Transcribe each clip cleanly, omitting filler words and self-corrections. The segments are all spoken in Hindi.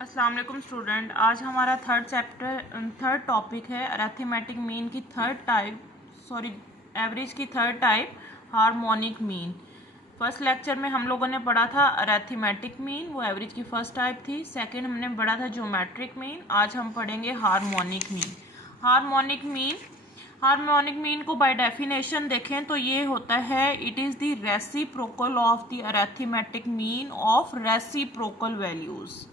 अस्सलाम वालेकुम स्टूडेंट। आज हमारा थर्ड टॉपिक है अरिथमेटिक मीन की एवरेज की third type harmonic mean. First lecture में हम लोगों ने पढ़ा था अरिथमेटिक मीन, वो एवरेज की फर्स्ट टाइप थी। सेकंड हमने पढ़ा था ज्योमेट्रिक मीन। आज हम पढ़ेंगे हार्मोनिक मीन। हार्मोनिक मीन को बाय डेफिनेशन देखें तो ये होता है it is the reciprocal of the arithmetic mean of reciprocal values.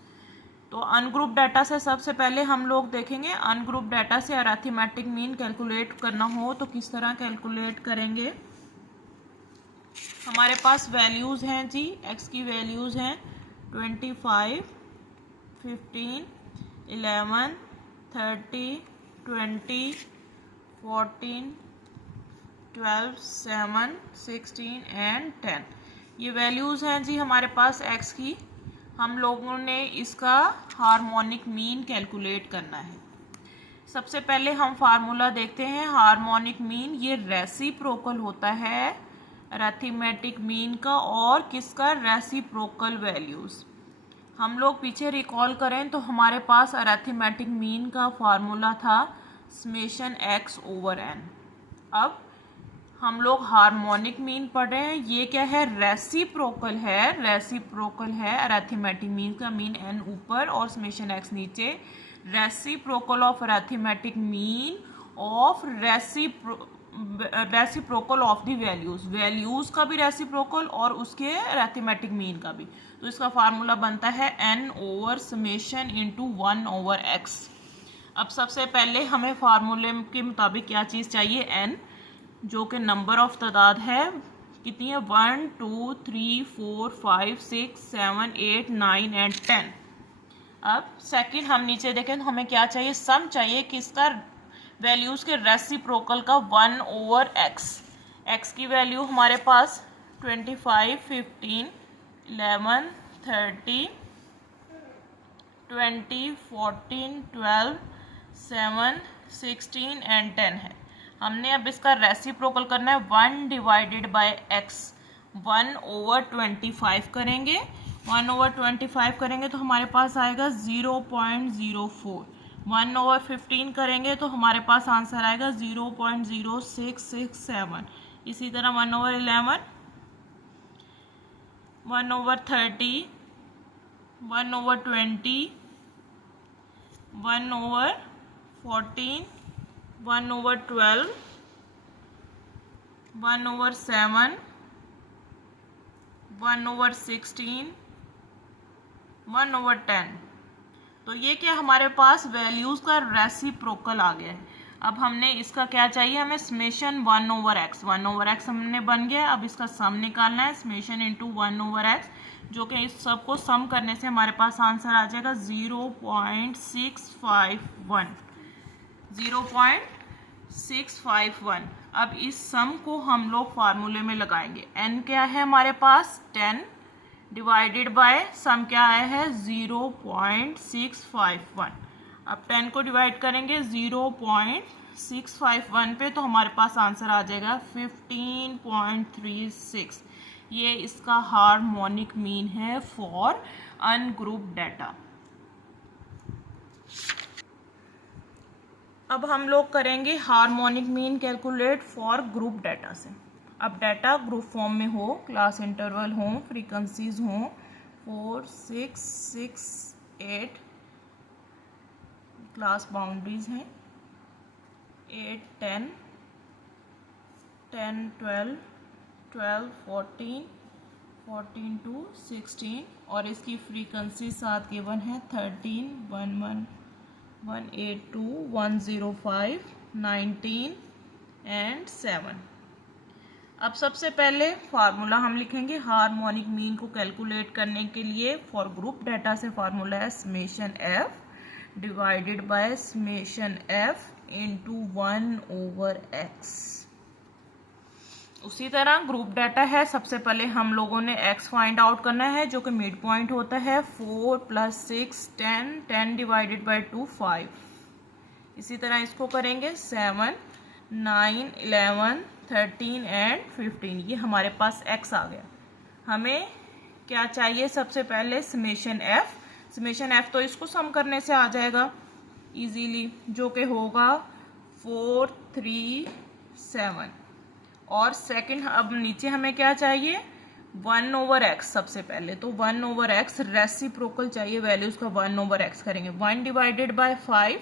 तो अनग्रुप डाटा से सबसे पहले हम लोग देखेंगे अनग्रुप डाटा से अरिथमेटिक मीन कैलकुलेट करना हो तो किस तरह कैलकुलेट करेंगे। हमारे पास वैल्यूज़ हैं जी, एक्स की वैल्यूज़ हैं 25, 15, 11, 30, 20, 14, 12, 7, 16 एंड 10। ये वैल्यूज़ हैं जी हमारे पास एक्स की। हम लोगों ने इसका हार्मोनिक मीन कैलकुलेट करना है। सबसे पहले हम फार्मूला देखते हैं हार्मोनिक मीन। ये रेसिप्रोकल होता है अरिथमेटिक मीन का और किसका, रेसिप्रोकल वैल्यूज़। हम लोग पीछे रिकॉल करें तो हमारे पास अरिथमेटिक मीन का फार्मूला था समेशन एक्स ओवर एन। अब हम लोग हार्मोनिक मीन पढ़ रहे हैं। ये क्या है, रेसिप्रोकल है अरिथमेटिक मीन का। मीन एन ऊपर और समेशन एक्स नीचे। Reciprocal of arithmetic mean of reciprocal of the values का भी रेसिप्रोकल और उसके अरिथमेटिक मीन का भी। तो इसका फार्मूला बनता है n over summation into 1 over x. अब सबसे पहले हमें फार्मूले के मुताबिक क्या चीज़ चाहिए, एन, जो कि नंबर ऑफ तादाद है। कितनी है, 1, 2, 3, 4, 5, 6, 7, 8, 9 एंड 10। अब सेकंड हम नीचे देखें तो हमें क्या चाहिए, सम चाहिए किसका, वैल्यूज़ के रेसिप्रोकल का 1 ओवर एक्स। एक्स की वैल्यू हमारे पास 25, 15, 11, 30, 20, 14, 12, 7, 16 एंड 10 है। हमने अब इसका रेसिप्रोकल करना है 1 डिवाइडेड बाय एक्स। 1 ओवर 25 करेंगे। 1 ओवर 25 करेंगे तो हमारे पास आएगा 0.04। 1 ओवर 15 करेंगे तो हमारे पास आंसर आएगा 0.0667। इसी तरह 1 over 11, 1 over 30, 1 over 20, 1 over 14, 1 over 12, 1 over 7, 1 over 16, 1 over 10। तो ये क्या हमारे पास वैल्यूज़ का रेसिप्रोकल आ गया है। अब हमने इसका क्या चाहिए, हमें summation 1 over x. 1 over x हमने बन गया। अब इसका सम निकालना है, समेशन इंटू 1 ओवर एक्स, जो कि इस सब को सम करने से हमारे पास आंसर आ जाएगा 0.651। 0.651। अब इस सम को हम लोग फार्मूले में लगाएंगे। n क्या है हमारे पास, 10 डिवाइडेड बाय सम क्या आया है 0.651। अब 10 को डिवाइड करेंगे 0.651 पे तो हमारे पास आंसर आ जाएगा 15.36। ये इसका हार्मोनिक मीन है फॉर अनग्रुप डाटा। अब हम लोग करेंगे harmonic mean calculate for group data से। अब डाटा ग्रुप फॉर्म में हो, क्लास इंटरवल हो, फ्रीक्वेंसीज हो 4, 6, 6, 8, क्लास बाउंड्रीज हैं 8, 10, 10, 12, 12, 14, 14 to 16 और इसकी फ्रीक्वेंसी साथ गिवन है 13, 11, 182, 105, 19 एंड 7। अब सबसे पहले फार्मूला हम लिखेंगे हार्मोनिक मीन को कैलकुलेट करने के लिए। फॉर ग्रुप डाटा से फार्मूला है summation F divided by summation F into 1 over x. उसी तरह ग्रुप डाटा है, सबसे पहले हम लोगों ने x फाइंड आउट करना है जो कि मिड पॉइंट होता है 4 + 6 10, 10 डिवाइडेड बाय 2 5। इसी तरह इसको करेंगे 7, 9, 11, 13 एंड 15। ये हमारे पास x आ गया। हमें क्या चाहिए, सबसे पहले समेशन f। समेशन एफ तो इसको सम करने से आ जाएगा इजीली, जो कि होगा 437। और सेकंड अब नीचे हमें क्या चाहिए, 1/x सबसे पहले, तो 1/x रेसिप्रोकल चाहिए, वैल्यूज का 1/x करेंगे, 1 डिवाइडेड बाय 5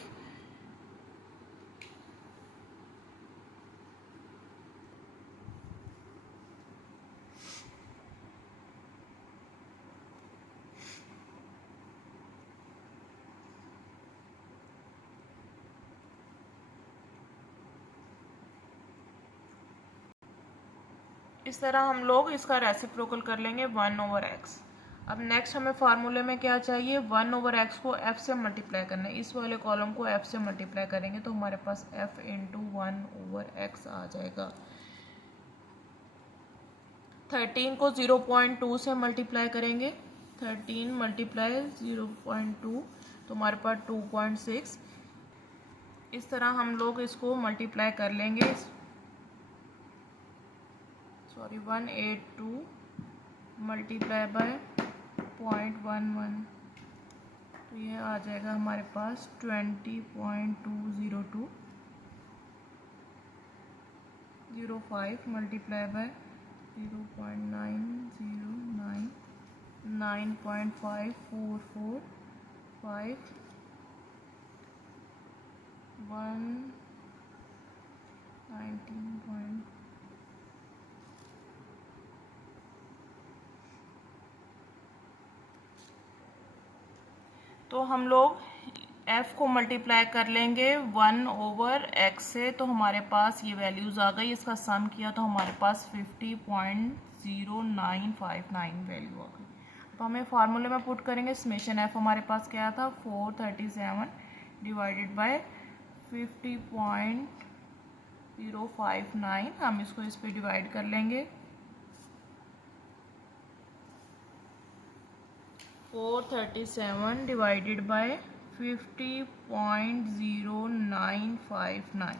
इस तरह हम लोग इसका रेसिप्रोकल कर लेंगे 1/x। अब नेक्स्ट हमें फार्मूले में क्या चाहिए, 1/x को f से मल्टीप्लाई करना है, इस वाले कॉलम को f से मल्टीप्लाई करेंगे तो हमारे पास f इंटू 1/x आ जाएगा। 13 को 0.2 से मल्टीप्लाई करेंगे, 13 मल्टीप्लाई 0.2 तो हमारे पास 2.6। इस तरह हम लोग इसको मल्टीप्लाई कर लेंगे, 182 मल्टीप्लाई बाय 0.11 तो ये आ जाएगा हमारे पास 20.202। 05 मल्टीप्लाई बाय 0.909 9.5445 119. तो हम लोग f को मल्टीप्लाई कर लेंगे 1/x से, तो हमारे पास ये वैल्यूज़ आ गई, इसका सम किया तो हमारे पास 50.0959 वैल्यू आ गई। अब हमें फार्मूले में पुट करेंगे, समेशन f हमारे पास क्या था 437 डिवाइडेड बाय 50.059, हम इसको इस पे डिवाइड कर लेंगे, 437 डिवाइडेड बाय 50.0959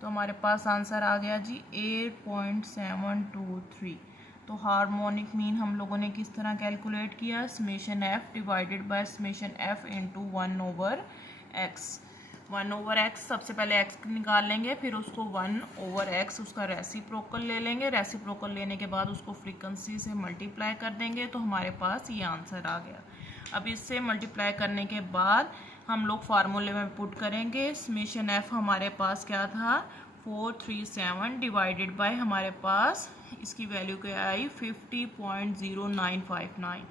तो हमारे पास आंसर आ गया जी 8.723। तो हार्मोनिक मीन हम लोगों ने किस तरह कैलकुलेट किया, summation F divided by summation F into 1/x। 1/x सबसे पहले x निकाल लेंगे, फिर उसको 1/x उसका रेसिप्रोकल ले लेंगे, रेसिप्रोकल लेने के बाद उसको फ्रीक्वेंसी से मल्टीप्लाई कर देंगे तो हमारे पास ये आंसर आ गया। अब इससे मल्टीप्लाई करने के बाद हम लोग फार्मूले में पुट करेंगे, समेशन एफ हमारे पास क्या था 437 डिवाइडेड बाय हमारे पास इसकी वैल्यू क्या आई 50.0959,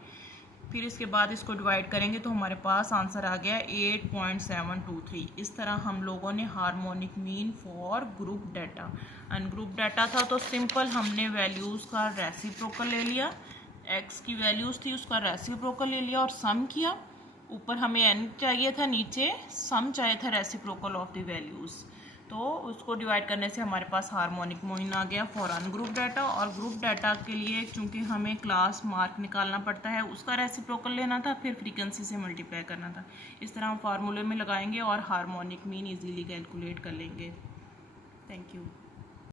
फिर इसके बाद इसको डिवाइड करेंगे तो हमारे पास आंसर आ गया 8.723। इस तरह हम लोगों ने harmonic mean for group data, ungroup data था तो सिंपल हमने वैल्यूज़ का रेसिप्रोकल ले लिया, x की वैल्यूज़ थी उसका रेसिप्रोकल ले लिया और सम किया, ऊपर हमें n चाहिए था, नीचे सम चाहिए था रेसिप्रोकल ऑफ द वैल्यूज़, तो उसको डिवाइड करने से हमारे पास हार्मोनिक मीन आ गया फॉर अनग्रुप डाटा। और ग्रुप डाटा के लिए चूंकि हमें क्लास मार्क निकालना पड़ता है, उसका रेसिप्रोकल लेना था, फिर फ्रीक्वेंसी से मल्टीप्लाई करना था। इस तरह हम फार्मूले में लगाएंगे और हार्मोनिक मीन इजीली कैलकुलेट कर लेंगे। Thank you.